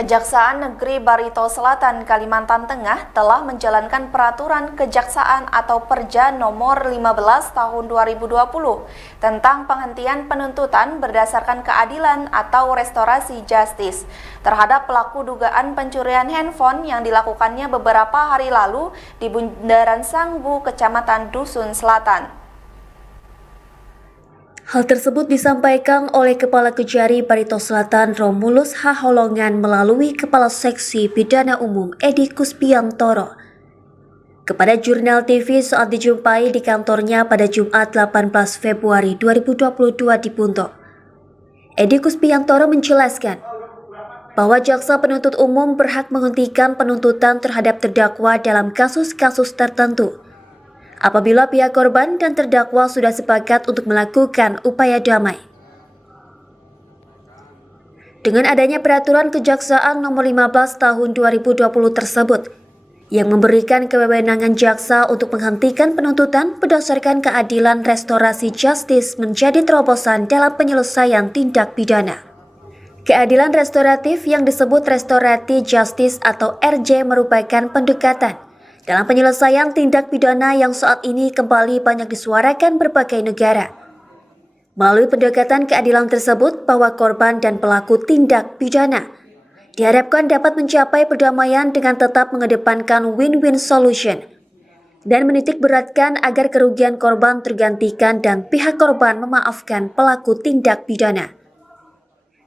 Kejaksaan Negeri Barito Selatan, Kalimantan Tengah telah menjalankan peraturan kejaksaan atau Perja nomor 15 tahun 2020 tentang penghentian penuntutan berdasarkan keadilan atau restorasi justice terhadap pelaku dugaan pencurian handphone yang dilakukannya beberapa hari lalu di Bundaran Sangbu, Kecamatan Dusun Selatan. Hal tersebut disampaikan oleh Kepala Kejari Barito Selatan Romulus H. Holongan melalui Kepala Seksi Pidana Umum Edi Kuspiantoro kepada Jurnal TV saat dijumpai di kantornya pada Jumat 18 Februari 2022 di Punto. Edi Kuspiantoro menjelaskan bahwa jaksa penuntut umum berhak menghentikan penuntutan terhadap terdakwa dalam kasus-kasus tertentu apabila pihak korban dan terdakwa sudah sepakat untuk melakukan upaya damai. Dengan adanya peraturan kejaksaan nomor 15 tahun 2020 tersebut, yang memberikan kewenangan jaksa untuk menghentikan penuntutan berdasarkan keadilan restorasi justice menjadi terobosan dalam penyelesaian tindak pidana. Keadilan restoratif yang disebut restoratif justice atau RJ merupakan pendekatan dalam penyelesaian tindak pidana yang saat ini kembali banyak disuarakan berbagai negara. Melalui pendekatan keadilan tersebut bahwa korban dan pelaku tindak pidana diharapkan dapat mencapai perdamaian dengan tetap mengedepankan win-win solution dan menitik beratkan agar kerugian korban tergantikan dan pihak korban memaafkan pelaku tindak pidana.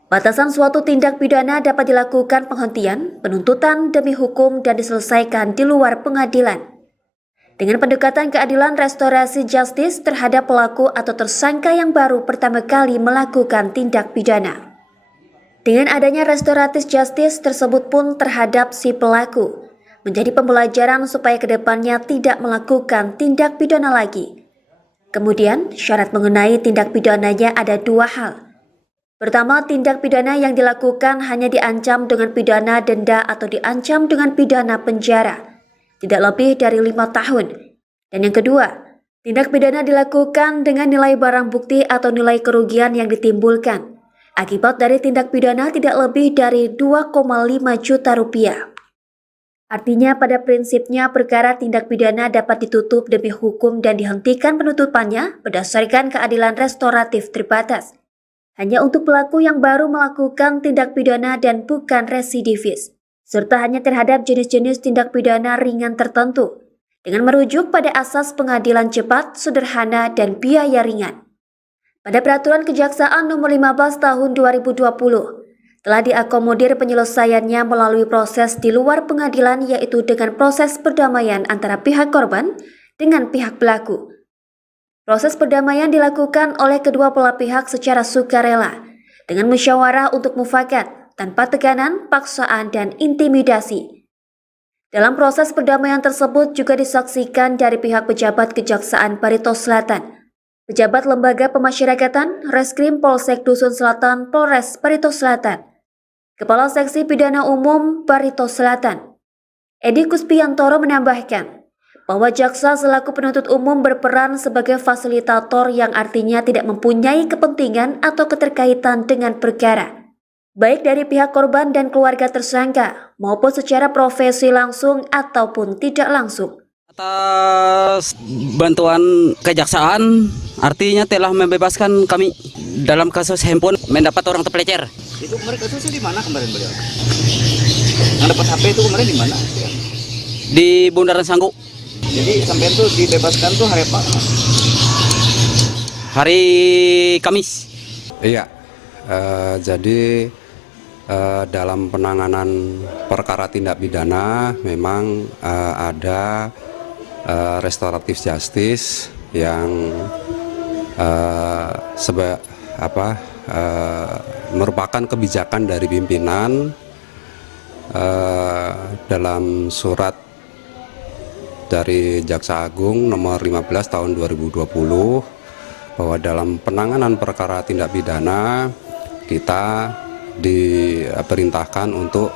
Batasan suatu tindak pidana dapat dilakukan penghentian, penuntutan demi hukum dan diselesaikan di luar pengadilan. Dengan pendekatan keadilan restorasi justice terhadap pelaku atau tersangka yang baru pertama kali melakukan tindak pidana. Dengan adanya restoratif justice tersebut pun terhadap si pelaku, menjadi pembelajaran supaya kedepannya tidak melakukan tindak pidana lagi. Kemudian, syarat mengenai tindak pidananya ada dua hal. Pertama, tindak pidana yang dilakukan hanya diancam dengan pidana denda atau diancam dengan pidana penjara, tidak lebih dari 5 tahun. Dan yang kedua, tindak pidana dilakukan dengan nilai barang bukti atau nilai kerugian yang ditimbulkan akibat dari tindak pidana tidak lebih dari 2,5 juta rupiah. Artinya pada prinsipnya perkara tindak pidana dapat ditutup demi hukum dan dihentikan penutupannya berdasarkan keadilan restoratif terbatas. Hanya untuk pelaku yang baru melakukan tindak pidana dan bukan residivis, serta hanya terhadap jenis-jenis tindak pidana ringan tertentu, dengan merujuk pada asas pengadilan cepat, sederhana, dan biaya ringan. Pada peraturan kejaksaan nomor 15 tahun 2020, telah diakomodir penyelesaiannya melalui proses di luar pengadilan yaitu dengan proses perdamaian antara pihak korban dengan pihak pelaku. Proses perdamaian dilakukan oleh kedua belah pihak secara sukarela dengan musyawarah untuk mufakat tanpa tekanan, paksaan, dan intimidasi. Dalam proses perdamaian tersebut juga disaksikan dari pihak pejabat Kejaksaan Barito Selatan, pejabat Lembaga Pemasyarakatan, Reskrim Polsek Dusun Selatan, Polres Barito Selatan, Kepala Seksi Pidana Umum Barito Selatan. Edi Kuspiantoro menambahkan bahwa jaksa selaku penuntut umum berperan sebagai fasilitator yang artinya tidak mempunyai kepentingan atau keterkaitan dengan perkara, baik dari pihak korban dan keluarga tersangka maupun secara profesi langsung ataupun tidak langsung. Atas bantuan kejaksaan artinya telah membebaskan kami dalam kasus handphone mendapat orang terpelecer. Itu kemarin kasusnya di mana kemarin beliau? Yang dapat HP itu kemarin di mana? Di Bundaran Sanggu. Jadi sampai itu dibebaskan tuh hari apa? Hari Kamis. Iya, jadi dalam penanganan perkara tindak pidana memang ada restoratif justice yang merupakan kebijakan dari pimpinan dalam surat dari Jaksa Agung nomor 15 tahun 2020 bahwa dalam penanganan perkara tindak pidana kita diperintahkan untuk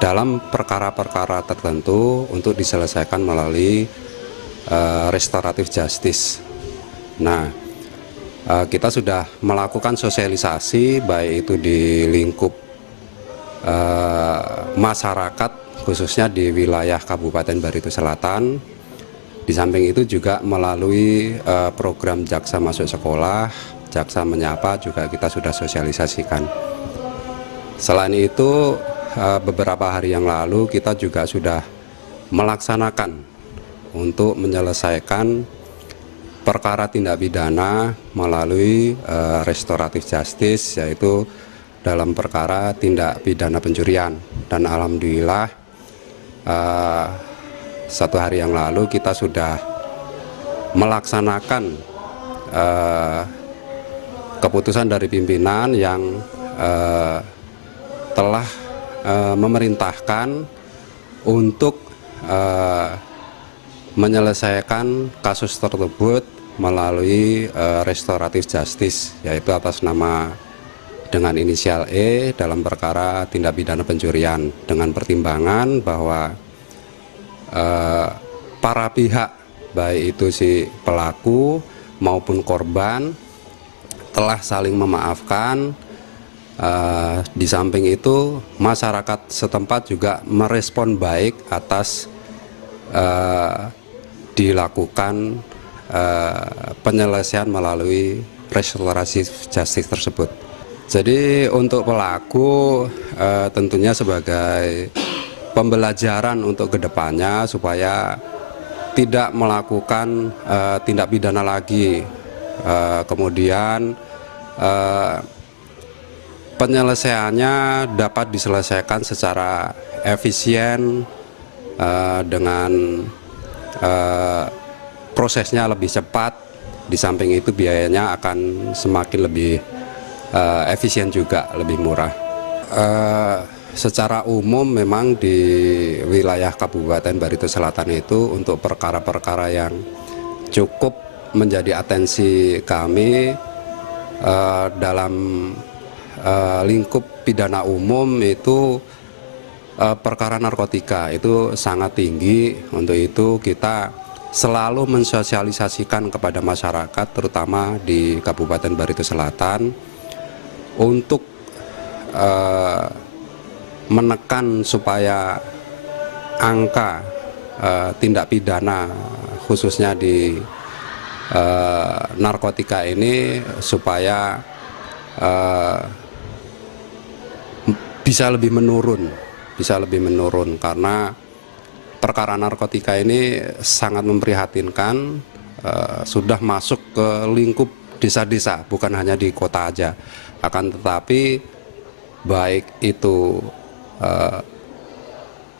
dalam perkara-perkara tertentu untuk diselesaikan melalui restoratif justice. Nah, kita sudah melakukan sosialisasi baik itu di lingkup masyarakat khususnya di wilayah Kabupaten Barito Selatan. Di samping itu juga melalui program Jaksa Masuk Sekolah, Jaksa Menyapa juga kita sudah sosialisasikan. Selain itu, beberapa hari yang lalu kita juga sudah melaksanakan untuk menyelesaikan perkara tindak pidana melalui restoratif justice, yaitu dalam perkara tindak pidana pencurian. Dan alhamdulillah 1 hari yang lalu kita sudah melaksanakan keputusan dari pimpinan yang telah memerintahkan untuk menyelesaikan kasus tersebut melalui restoratif justice, yaitu atas nama dengan inisial E dalam perkara tindak pidana pencurian, dengan pertimbangan bahwa para pihak, baik itu si pelaku maupun korban, telah saling memaafkan. Di samping itu masyarakat setempat juga merespon baik atas dilakukan penyelesaian melalui restoratif justice tersebut. Jadi untuk pelaku tentunya sebagai pembelajaran untuk kedepannya supaya tidak melakukan tindak pidana lagi. Kemudian penyelesaiannya dapat diselesaikan secara efisien dengan prosesnya lebih cepat. Di samping itu biayanya akan semakin lebih efisien juga, lebih murah. Secara umum memang di wilayah Kabupaten Barito Selatan itu untuk perkara-perkara yang cukup menjadi atensi kami dalam lingkup pidana umum itu perkara narkotika itu sangat tinggi. Untuk itu kita selalu mensosialisasikan kepada masyarakat terutama di Kabupaten Barito Selatan untuk menekan supaya angka tindak pidana khususnya di narkotika ini supaya bisa lebih menurun karena perkara narkotika ini sangat memprihatinkan, sudah masuk ke lingkup desa-desa, bukan hanya di kota aja, akan tetapi baik itu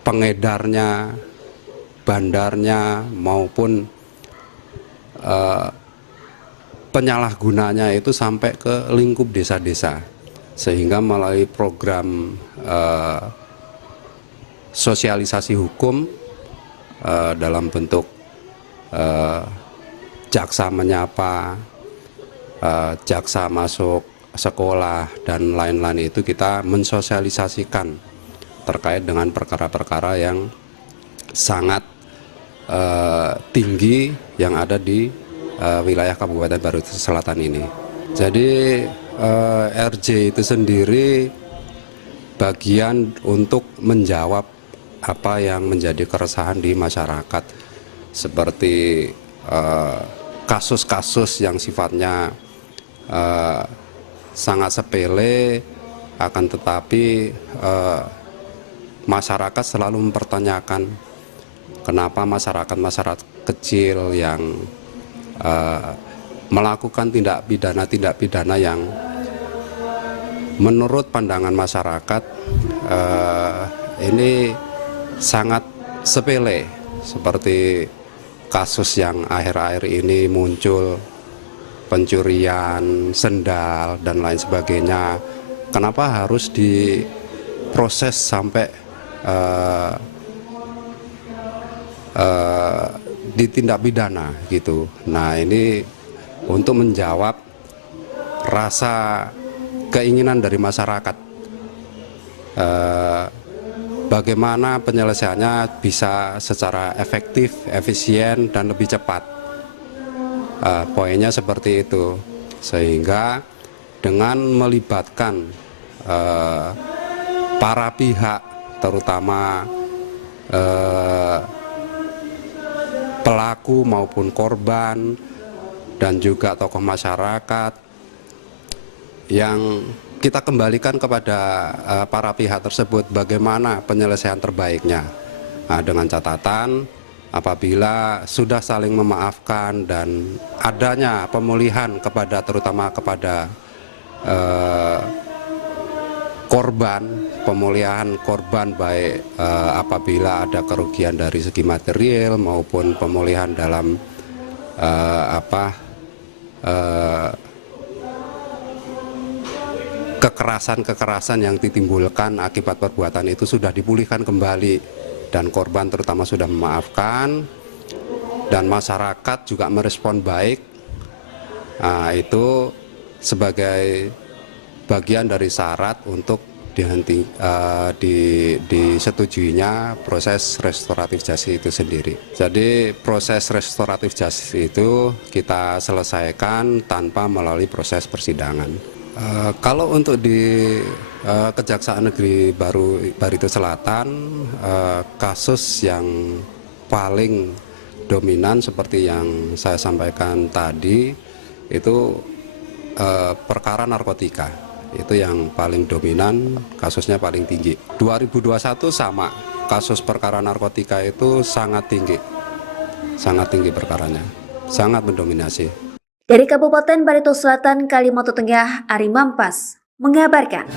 pengedarnya, bandarnya maupun penyalahgunanya itu sampai ke lingkup desa-desa, sehingga melalui program sosialisasi hukum dalam bentuk jaksa menyapa, jaksa masuk sekolah dan lain-lain itu kita mensosialisasikan terkait dengan perkara-perkara yang sangat tinggi yang ada di wilayah Kabupaten Barito Selatan ini. Jadi RJ itu sendiri bagian untuk menjawab apa yang menjadi keresahan di masyarakat, seperti kasus-kasus yang sifatnya sangat sepele, akan tetapi masyarakat selalu mempertanyakan kenapa masyarakat kecil yang melakukan tindak pidana yang menurut pandangan masyarakat ini sangat sepele, seperti kasus yang akhir-akhir ini muncul, pencurian sendal dan lain sebagainya. Kenapa harus diproses sampai ditindak pidana gitu. Nah, ini untuk menjawab rasa keinginan dari masyarakat, bagaimana penyelesaiannya bisa secara efektif, efisien dan lebih cepat. Poinnya seperti itu, sehingga dengan melibatkan para pihak, terutama pelaku maupun korban dan juga tokoh masyarakat, yang kita kembalikan kepada para pihak tersebut bagaimana penyelesaian terbaiknya. Nah, dengan catatan apabila sudah saling memaafkan dan adanya pemulihan terutama kepada korban, pemulihan korban baik apabila ada kerugian dari segi material maupun pemulihan dalam kekerasan yang ditimbulkan akibat perbuatan itu sudah dipulihkan kembali dan korban terutama sudah memaafkan dan masyarakat juga merespon baik. Nah, itu sebagai bagian dari syarat untuk disetujuinya proses restoratif justice itu sendiri. Jadi proses restoratif justice itu kita selesaikan tanpa melalui proses persidangan. Kalau untuk di Kejaksaan Negeri Barito Selatan, kasus yang paling dominan seperti yang saya sampaikan tadi itu perkara narkotika. Itu yang paling dominan, kasusnya paling tinggi. 2021 sama, kasus perkara narkotika itu sangat tinggi perkaranya, sangat mendominasi. Dari Kabupaten Barito Selatan, Kalimantan Tengah, Ari Mampas mengabarkan.